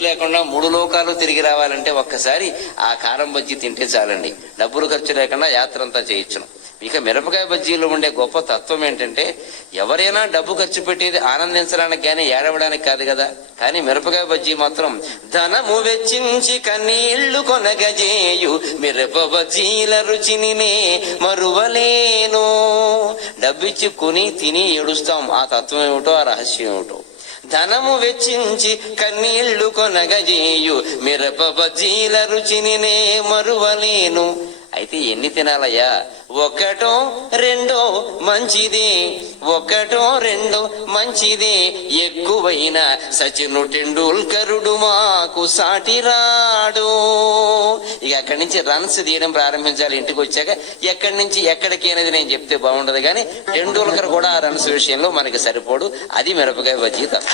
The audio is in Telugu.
లేకుండా మూడు లోకాలు తిరిగి రావాలంటే ఒక్కసారి ఆ కారం బజ్జీ తింటే చాలండి. డబ్బులు ఖర్చు లేకుండా యాత్ర అంతా చేయొచ్చును. ఇక మిరపకాయ బజ్జీలో ఉండే గొప్ప తత్వం ఏంటంటే, ఎవరైనా డబ్బు ఖర్చు పెట్టేది ఆనందించడానికి కానీ ఏడవడానికి కాదు కదా. కానీ మిరపకాయ బజ్జీ మాత్రం ధనము వెచ్చించి కన్నీళ్లు కొనగజేయు మిరప బజ్జీల రుచినినే మరువలేను. డబ్బిచ్చి కొని తిని ఏడుస్తాం. ఆ తత్వం ఏమిటో, ఆ రహస్యం ఏమిటో. ధనము వెచ్చించి కన్నీళ్లు కొనగజేయు మిరప బజ్జీల రుచినినే మరువలేను. అయితే ఎన్ని తినాలయ్యా? ఒకటో రెండో మంచిదే, ఒకటో రెండో మంచిదే, ఎక్కువైన సచిన్ టెండూల్కరుడు మాకు సాటిరాడు. ఇక అక్కడి నుంచి రన్స్ తీయడం ప్రారంభించాలి. ఇంటికి వచ్చాక ఎక్కడి నుంచి ఎక్కడికి అనేది నేను చెప్తే బాగుండదు, కానీ టెండూల్కర్ కూడా ఆ రన్స్ విషయంలో మనకి సరిపోడు. అది మిరపకాయ బజ్జీ తప్ప.